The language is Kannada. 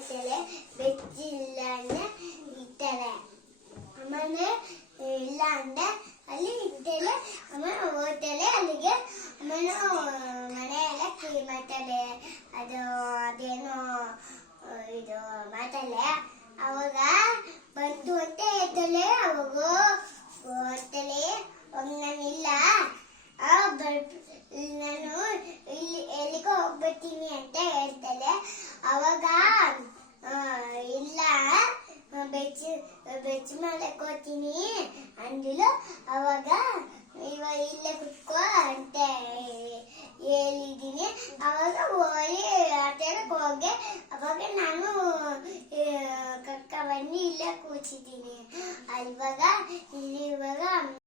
ಹೋಗ್ತಾಳೆ, ಬೆಚ್ಚಿಲ್ಲ ಅಂದ್ರೆ ಇರ್ತಾಳೆ. ಆಮೇಲೆ ಇಲ್ಲ ಅಂದ್ರೆ ಅಲ್ಲಿ ಇರ್ತಾಳೆ. ಆಮೇಲೆ ಹೋಗ್ತಾಳೆ ಅಲ್ಲಿಗೆ. ಆಮೇಲೆ ಮನೆಯೆಲ್ಲ ಕ್ಲೀನ್ ಮಾಡ್ತಾಳೆ. ಅದೇನೋ ಇದು ಮಾಡ್ತಾಳೆ. ಅವಾಗ ಬಂತು ಅಂತ ಹೇಳ್ತಾಳೆ. ಅವಾಗ ಹೋಗ್ತಾಳೆ, ನಾನಿಲ್ಲ, ನಾನು ಇಲ್ಲಿ ಎಲ್ಲಿಗೋ ಹೋಗ್ಬಿಡ್ತೀನಿ ಅಂತ ಹೇಳ್ತಾಳೆ. ಅವಾಗ ಇಲ್ಲ, ಬೆಚ್ಚ ಮಾಡಕ್ ಹೋಗ್ತೀನಿ ಅಂದಿಲು. ಅವಾಗ ಇಲ್ಲೇ ಕುತ್ಕೋ ಅಂತ ಹೇಳಿದೀನಿ. ಅವಾಗ ಹೋಗಿ ಆಟಕ್ಕೆ ಹೋಗಿ. ಅವಾಗ ನಾನು ಕಕ್ಕ ಬನ್ನಿ ಇಲ್ಲೇ ಕೂತಿದ್ದೀನಿ. ಇವಾಗ